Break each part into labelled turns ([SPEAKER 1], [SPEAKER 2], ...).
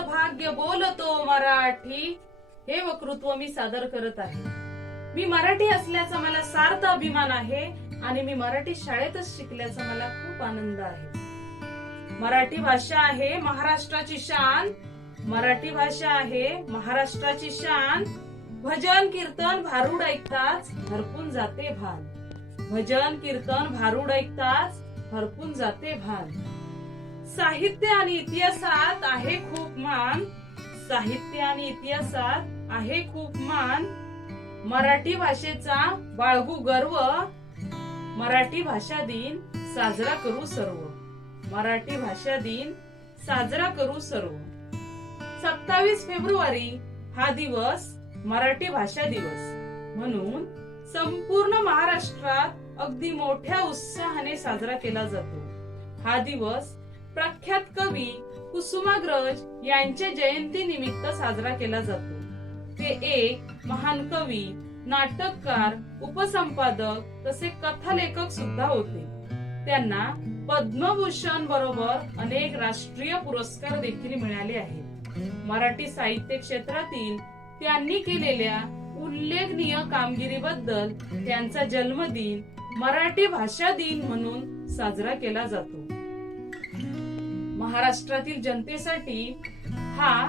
[SPEAKER 1] भाग्य बोलतो मराठी. हे वक्तृत्व मी सादर करत आहे. मी मराठी असल्याचा मला सार्थ अभिमान आहे आणि मी मराठी शाळेतच शिकल्याचा मला खूप आनंद आहे. मराठी भाषा आहे महाराष्ट्राची शान. मराठी भाषा आहे महाराष्ट्राची शान. भजन कीर्तन भारूड ऐकताच हरपून जाते भान. भजन कीर्तन भारूड ऐकताच हरपून जाते भान. साहित्य आणि इतिहासात आहे खूप मान. साहित्य आणि इतिहासात आहे खूप मान. मराठी भाषेचा बाळगू गर्व. मराठी भाषा दिन साजरा करू सर्व. मराठी भाषा दिन साजरा करू सर्व. सत्तावीस फेब्रुवारी हा दिवस मराठी भाषा दिवस. म्हणून संपूर्ण महाराष्ट्रात अगदी मोठ्या उत्साहाने साजरा केला जातो. हा दिवस प्रख्यात कवी कुसुमाग्रज यांच्या जयंती निमित्त साजरा केला जातो. ते एक महान कवी नाटककार उपसंपादक तसे कथालेखक सुद्धा होते. त्यांना पद्मभूषण बरोबर अनेक राष्ट्रीय पुरस्कार देखील मिळाले आहेत. मराठी साहित्य क्षेत्रातील त्यांनी केलेल्या उल्लेखनीय कामगिरीबद्दल त्यांचा जन्मदिन मराठी भाषा दिन म्हणून साजरा केला जातो. महाराष्ट्रातील जनतेसाठी हा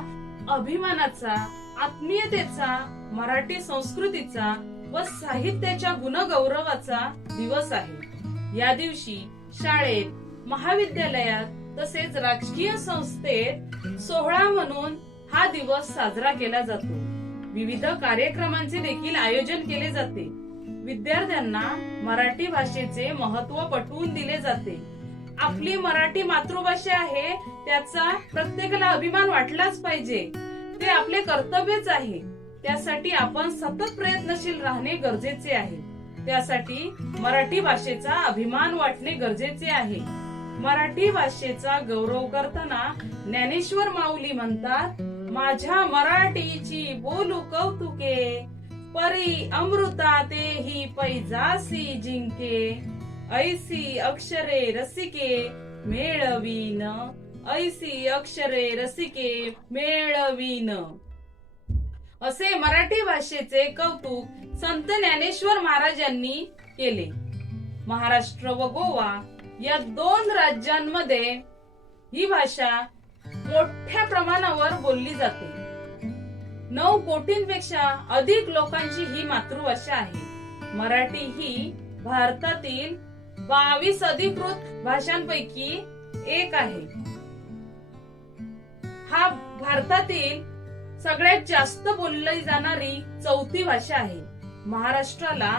[SPEAKER 1] अभिमानाचा आत्मीयतेचा मराठी संस्कृतीचा व साहित्याच्या गुणगौरवाचा दिवस आहे. या दिवशी शाळेत महाविद्यालयात तसेच राजकीय संस्थेत सोहळा म्हणून हा दिवस साजरा केला जातो. विविध कार्यक्रमांचे देखील आयोजन केले जाते. विद्यार्थ्यांना मराठी भाषेचे महत्त्व पटवून दिले जाते. आपली मराठी मातृभाषा आहे त्याचा प्रत्येकाला अभिमान वाटलाच पाहिजे. ते आपले कर्तव्यच आहे. त्यासाठी आपण सतत प्रयत्नशील राहणे गरजेचे आहे. त्यासाठी मराठी भाषेचा अभिमान वाटणे गरजेचे आहे. मराठी भाषेचा गौरव करताना ज्ञानेश्वर माऊली म्हणतात माझ्या मराठीची बोलू कौतुके परी अमृता तेही पैजासी जिंके. ऐसी अक्षरे रसिके मेळवीन ऐसी अक्षरे रसिके मेळवीन असे मराठी भाषेचे कौतुक संत ज्ञानेश्वर महाराजांनी केले महाराष्ट्र व गोवा या दोन राज्यांमध्ये ही भाषा मोठ्या प्रमाणावर बोलली जाते नऊ कोटींपेक्षा अधिक लोकांची ही मातृभाषा आहे मराठी ही भारतातील बावीस अधिकृत भाषांपैकी एक आहे. हा भारतातील सगळ्यात जास्त बोलली जाणारी चौथी भाषा आहे. महाराष्ट्राला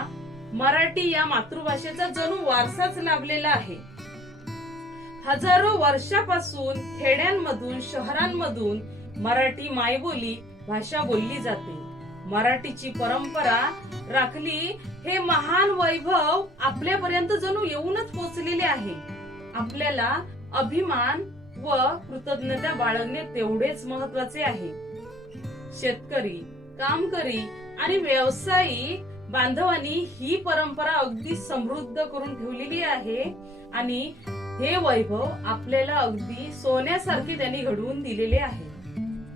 [SPEAKER 1] मराठी या मातृभाषेचा जणू वारसाच लाभलेला आहे. हजारो वर्षापासून खेड्यांमधून शहरांमधून मराठी मायबोली भाषा बोलली जाते. मराठीची परंपरा राखली हे महान वैभव आपल्यापर्यंत जणू येऊनच पोचलेले आहे. आपल्याला अभिमान व कृतज्ञता बाळगणे तेवढेच महत्त्वाचे आहे. शेतकरी कामकरी आणि व्यवसायी बांधवांनी ही परंपरा अगदी समृद्ध करून ठेवलेली आहे आणि हे वैभव आपल्याला अगदी सोन्यासारखे त्यांनी घडवून दिलेले आहे.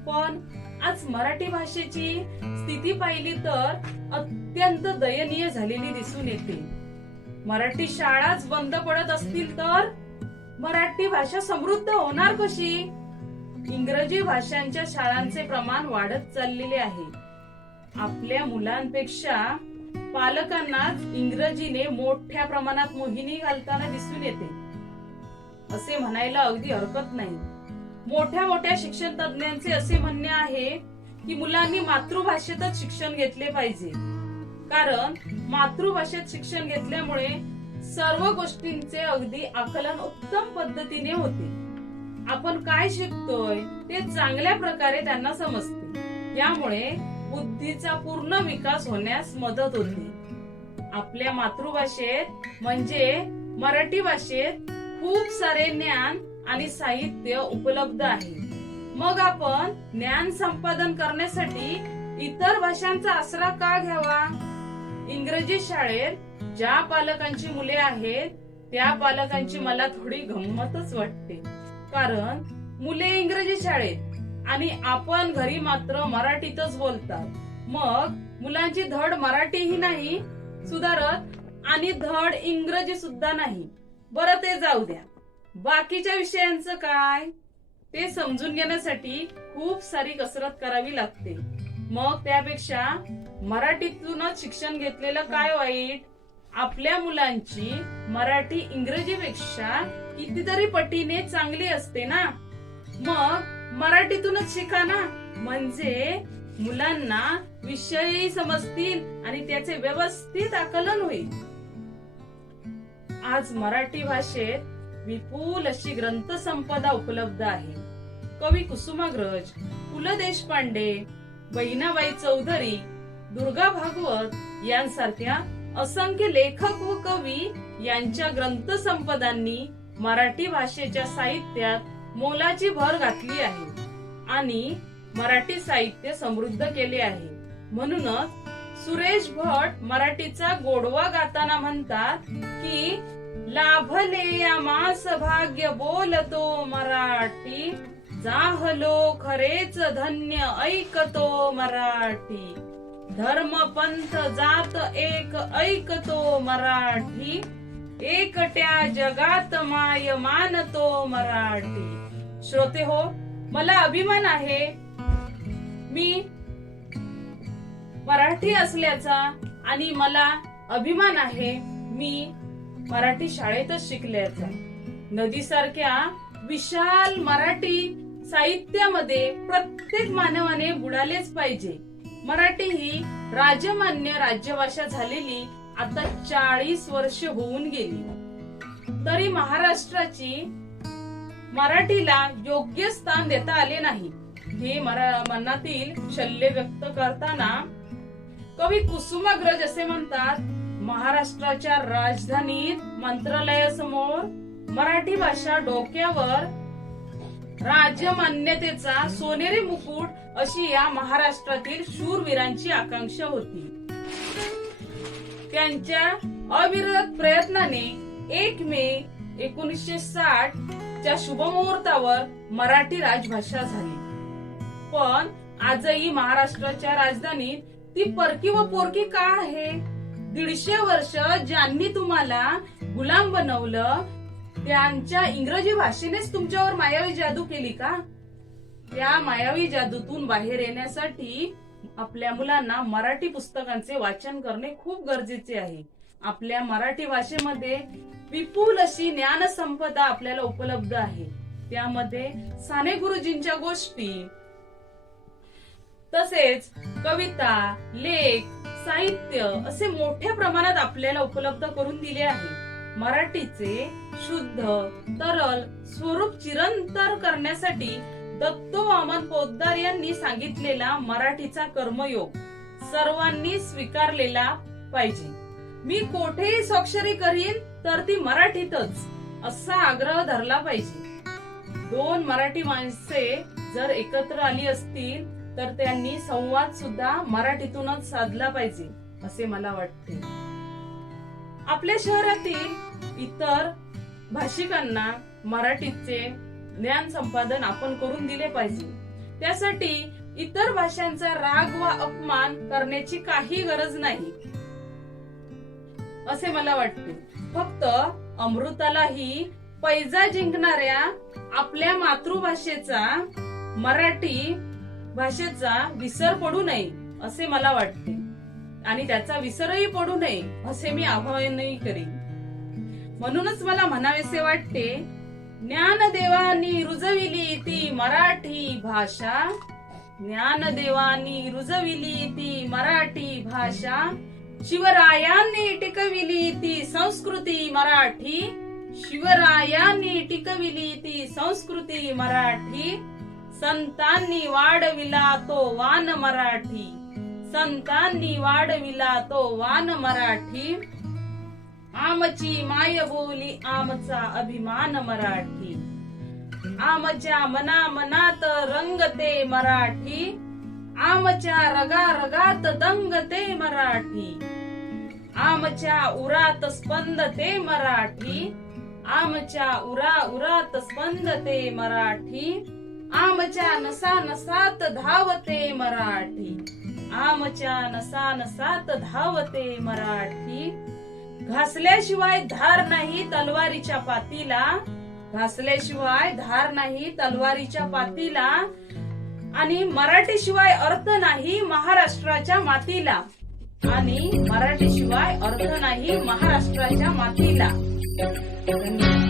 [SPEAKER 1] पण आज मराठी भाषेची स्थिती पाहिली तर अत्यंत दयनीय झालेली दिसून येते. मराठी शाळाच बंद पडत असतील तर मराठी भाषा समृद्ध होणार कशी? इंग्रजी भाषांच्या शाळांचे प्रमाण वाढत चाललेले आहे. आपल्या मुलांपेक्षा पालकांनाच इंग्रजीने मोठ्या प्रमाणात मोहिनी घालताना दिसून येते. असे म्हणायला अगदी हरकत नाही. मोठ्या मोठ्या शिक्षण तज्ञांचे असे म्हणणे आहे की मुलांनी मातृभाषेतच शिक्षण घेतले पाहिजे. कारण मातृभाषेत शिक्षण घेतल्यामुळे सर्व गोष्टींचे अगदी आकलन उत्तम पद्धतीने होते. आपण काय शिकतोय ते चांगल्या प्रकारे त्यांना समजते. यामुळे बुद्धीचा पूर्ण विकास होण्यास मदत होते. आपल्या मातृभाषेत म्हणजे मराठी भाषेत खूप सारे ज्ञान आणि साहित्य उपलब्ध आहे. मग आपण ज्ञान संपादन करण्यासाठी इतर भाषांचा आसरा का घ्यावा? इंग्रजी शाळेत ज्या पालकांची मुले आहेत त्या पालकांची मला थोडी गंमतच वाटते. कारण मुले इंग्रजी शाळेत आणि आपण घरी मात्र मराठीतच बोलतात. मग मुलांची धड मराठीही नाही सुधारत आणि धड इंग्रजी सुद्धा नाही. बरं ते जाऊ द्या. बाकीच्या विषयांचं काय? ते समजून घेण्यासाठी खूप सारी कसरत करावी लागते. मग त्यापेक्षा मराठीतूनच शिक्षण घेतलेलं काय वाईट? आपल्या मुलांची मराठी इंग्रजीपेक्षा कितीतरी पटीने चांगली असते ना? मग मराठीतूनच शिका ना. म्हणजे मुलांना विषयही समजतील आणि त्याचे व्यवस्थित आकलन होईल. आज मराठी भाषेत विपुल अशी ग्रंथसंपदा उपलब्ध आहे. कवी कुसुमाग्रज पु ल देशपांडे बहिणाबाई चौधरी दुर्गा भागवत यांसारख्या असंख्य लेखक व कवी यांच्या ग्रंथसंपदांनी मराठी भाषेच्या साहित्यात मोलाची भर घातली आहे आणि मराठी साहित्य समृद्ध केले आहे. म्हणूनच सुरेश भट मराठीचा गोडवा गाताना म्हणतात की लाभले मास भाग्य बोलतो मराठी. जाहलो खरेच धन्य ऐकतो मराठी. धर्म पंथ जात एक ऐकतो मराठी. एकट्या जगात माय मानतो मराठी. श्रोते हो मला अभिमान आहे. मी मराठी असल्याचा आणि मला अभिमान आहे. मी मराठी शाळेतच शिकल्याचा नदीसारख्या विशाल मराठी साहित्यामध्ये प्रत्येक मानवाने बुडालेच पाहिजे. मराठी ही राजमान्य राज्यभाषा झालेली आता चाळीस वर्ष होऊन गेली. तरी महाराष्ट्राची मराठीला योग्य स्थान देता आले नाही. हे मरा मनातील शल्य व्यक्त करताना कवी कुसुमाग्रज असे म्हणतात महाराष्ट्राच्या राजधानीत मंत्रालयासमोर मराठी भाषा डोक्यावर राजमान्यतेचा सोनेरी मुकुट अशी या महाराष्ट्रातील शूरवीरांची आकांक्षा होती. त्यांच्या अविरत प्रयत्नाने एक मे एकोणीसशे साठ च्या शुभमुहूर्तावर मराठी राजभाषा झाली. पण आजही महाराष्ट्राच्या राजधानीत ती परकी व पोरकी का आहे? दीडशे वर्ष ज्यांनी तुम्हाला गुलाम बनवलं त्यांच्या इंग्रजी भाषेनेच तुमच्यावर मायावी जादू केली का? त्या मायावी जादूतून बाहेर येण्यासाठी आपल्या मुलांना मराठी पुस्तकांचे वाचन करणे खूप गरजेचे आहे. आपल्या मराठी भाषेमध्ये विपुल अशी ज्ञान संपदा आपल्याला उपलब्ध आहे. त्यामध्ये साने गुरुजींच्या गोष्टी तसेच कविता लेख साहित्य असे मोठ्या प्रमाणात आपल्याला उपलब्ध करून दिले आहे. मराठीचे शुद्ध तरल स्वरूप चिरंतर करण्यासाठी दत्तो वामन पोद्दार यांनी सांगितलेला मराठीचा कर्मयोग सर्वांनी स्वीकारलेला पाहिजे. मी कोठेही स्वाक्षरी करीन तर ती मराठीतच असा आग्रह धरला पाहिजे. दोन मराठी माणसे जर एकत्र आली असतील तर त्यांनी संवाद सुद्धा मराठीतूनच साधला पाहिजे असे मला वाटते. आपल्या शहरातील इतर भाषिकांना मराठीचे ज्ञान संपादन आपण करून दिले पाहिजे. त्यासाठी इतर भाषांचा राग वा अपमान करण्याची काही गरज नाही असे मला वाटते. फक्त अमृतालाही पैजा जिंकणाऱ्या आपल्या मातृभाषेचा मराठी भाषेचा विसर पडू नये असे मला वाटते. आणि त्याचा विसरही पडू नये असे मी आवाहनही करेन. म्हणूनच मला म्हणावेसे वाटते ज्ञानदेवानी रुजविली ती मराठी भाषा. ज्ञानदेवानी रुजविली ती मराठी भाषा. शिवरायांनी टिकविली ती संस्कृती मराठी. शिवरायांनी टिकविली ती संस्कृती मराठी. संतांनी वाढविला तो वान मराठी. संतांनी वाढविला तो वान मराठी. आमची माय बोली आमचा अभिमान मराठी. आमच्या मना मनात रंगते मराठी. आमच्या रगा रगात दंगते मराठी. आमच्या उरात स्पंदते मराठी. आमच्या उरा उरात स्पंदते मराठी. आमच्या नसा नसात धावते मराठी. आमच्या नसा नसात धावते मराठी. घासल्याशिवाय धार नाही तलवारीच्या पातीला. घासल्याशिवाय धार नाही तलवारीच्या पातीला. आणि मराठी शिवाय अर्थ नाही महाराष्ट्राच्या मातीला. आणि मराठी शिवाय अर्थ नाही महाराष्ट्राच्या मातीला. धन्यवाद.